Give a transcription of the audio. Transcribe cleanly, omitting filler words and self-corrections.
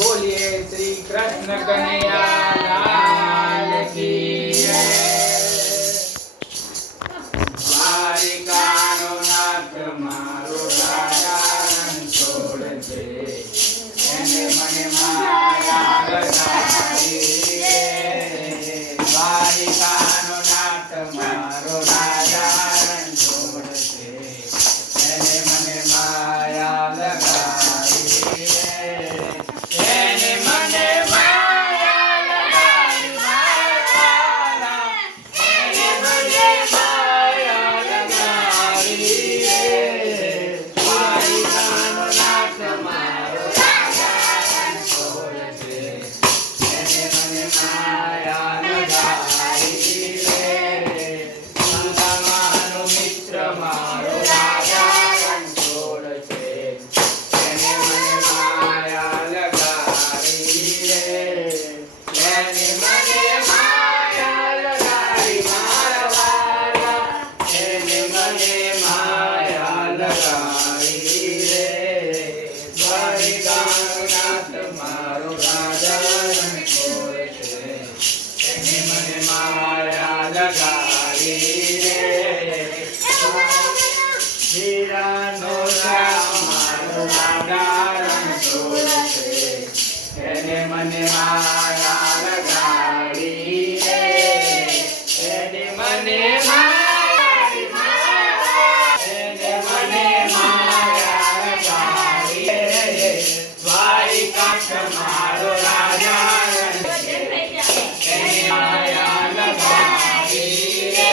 बोलिए श्री कृष्ण कन्हैया लाल की जय। દ્વારિકાનો નાથ મારો રાજા રણછોડ છે, એને મને માયા લગાડી રે। દ્વારિકાનો નાથ મારો રાજા રણછોડ છે, એને મને માયા લગાડી રે। એને મને માયા લગાડી માયા, એને મને માયા લગાડી રે। દ્વારિકાનો નાથ મારો રાજા રણછોડ છે, એને મને માયા લગાડી રે। સુદામાનો મિત્ર મારો રાજા રણછોડ છે, એને મને માયા લગાડી રે। એને મને માયા લગાડી મારા વાલા, એને મને માયા લગાડી રે। દ્વારિકાનો નાથ મારો રાજા રણછોડ છે, એને મને માયા લગાડી રે। હીરાનો